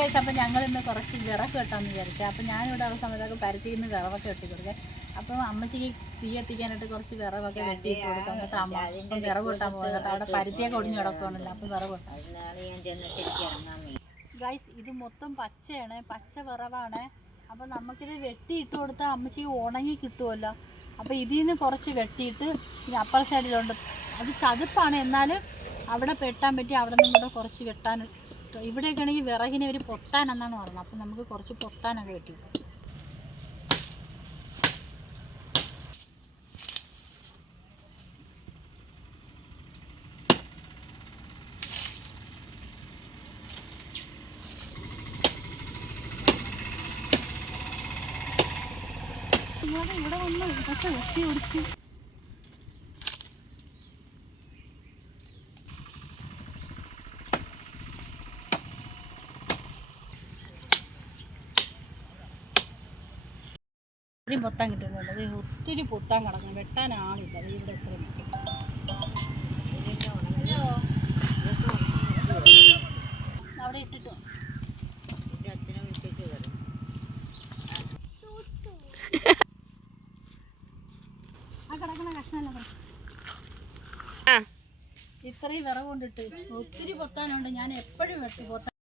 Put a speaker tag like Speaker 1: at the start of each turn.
Speaker 1: Case അപ്പം ഞങ്ങൾ ഇന്ന് കുറച്ച് വിറക് കെട്ടാന്ന് വിചാരിച്ചു. അപ്പം ഞാനിവിടെ ആ സമയത്തൊക്കെ പരത്തി നിന്ന് വിറവൊക്കെ വെട്ടി കൊടുക്കുക അപ്പം അമ്മച്ചിക്ക് തീ എത്തിക്കാനായിട്ട് കുറച്ച് വിറവൊക്കെ വെട്ടി കൊടുക്കാം കേട്ടോ അമ്മ അപ്പം വിറവ് വെട്ടാൻ പോകും കേട്ടോ അവിടെ പരുത്തിയൊക്കെ ഒടിഞ്ഞു കിടക്കുകയാണല്ലോ അപ്പം വിറവ് ഗൈസ് ഇത് മൊത്തം പച്ചയാണ്. പച്ച വിറവാണ്. അപ്പം നമുക്കിത് വെട്ടിയിട്ട് കൊടുത്താൽ അമ്മച്ചിക്ക് ഉണങ്ങി കിട്ടുമല്ലോ അപ്പോൾ ഇതിൽ നിന്ന് കുറച്ച് വെട്ടിയിട്ട് ഈ അപ്പർ സൈഡിലുണ്ട് അത് ചതുപ്പാണ്. എന്നാലും അവിടെ പെട്ടാൻ പറ്റി. അവിടെ നിന്നും കൂടെ കുറച്ച് വെട്ടാൻ ഇവിടെയൊക്കെ ആണെങ്കിൽ വിറകിനെ ഒരു പൊത്താൻ എന്നാണ് പറഞ്ഞത്. അപ്പം നമുക്ക് കുറച്ച് പൊത്താനൊക്കെ കിട്ടി. ഇവിടെ വന്ന് ഇതൊക്കെ വെട്ടി ഒടിച്ച് ഇത്രയും പൊത്താൻ കിട്ടുന്നുണ്ട്. അത് ഒത്തിരി പൊത്താൻ കിടക്കണം. വെട്ടാനാണില്ല അത് ഇവിടെ ഇത്രയും അവിടെ ഇട്ടിട്ട്. ഇത്രയും വിറവ് കൊണ്ടിട്ട് ഒത്തിരി പൊത്താനുണ്ട്. ഞാൻ എപ്പോഴും വെട്ടി പൊത്താൻ